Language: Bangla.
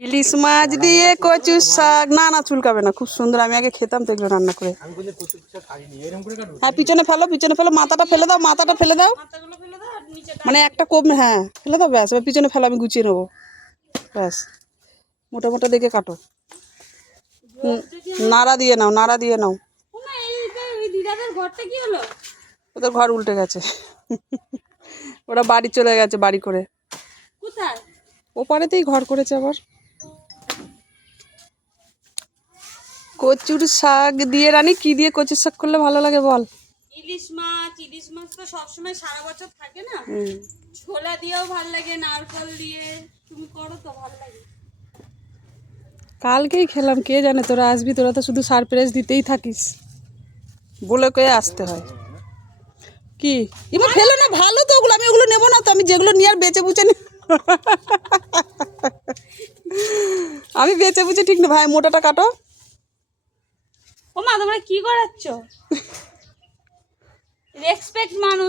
ইলিশ মাছ দিয়ে কচু শাক, না না চুলকাবে না, খুব সুন্দর। আমি আগে খেতাম তো এগুলো রান্না করে। হ্যাঁ পিছনে ফেলো, পিছনে ফেলো, মাথাটা ফেলে দাও, মাথাটা ফেলে দাও, মানে একটা কম, হ্যাঁ ফেলে দাও, ব্যাস। এবার পিছনে ফেলো, আমি গুছিয়ে নেবো, ব্যাস। মোটা মোটা দেখে কাটো, নাড়া দিয়ে নাও, নাড়া দিয়ে নাও। ওদের ঘর উল্টে গেছে, ওরা বাড়ি চলে গেছে বাড়ি করে। ওপারেতেই ঘর করেছে আবার। কচুর শাক দিয়ে রানী, কি দিয়ে কচুর শাক করলে ভালো লাগে বল? ইলিশ মাছ, ইলিশ মাছ তো সবসময় সারা বছর থাকে না, ছোলা দিয়েও ভালো লাগে, নারকল দিয়ে তুমি করো তো ভালো লাগে। কালকেই খেলাম, কে জানে তোরা আসবি, তোরা তো শুধু সারপ্রাইজ দিতেই থাকিস, বলে কয়ে আসতে হয়। কি এবার ফেলো না, ভালো তো ওগুলো, আমি ওগুলো নেবো না তো, আমি যেগুলো নিয়ে আর বেচে বুঝে নি, আমি বেচে বুঝে ঠিক না ভাই, মোটাটা কাটো। ও মা তোমরা কি করাচ্ছ? রেসপেক্ট মানুষ।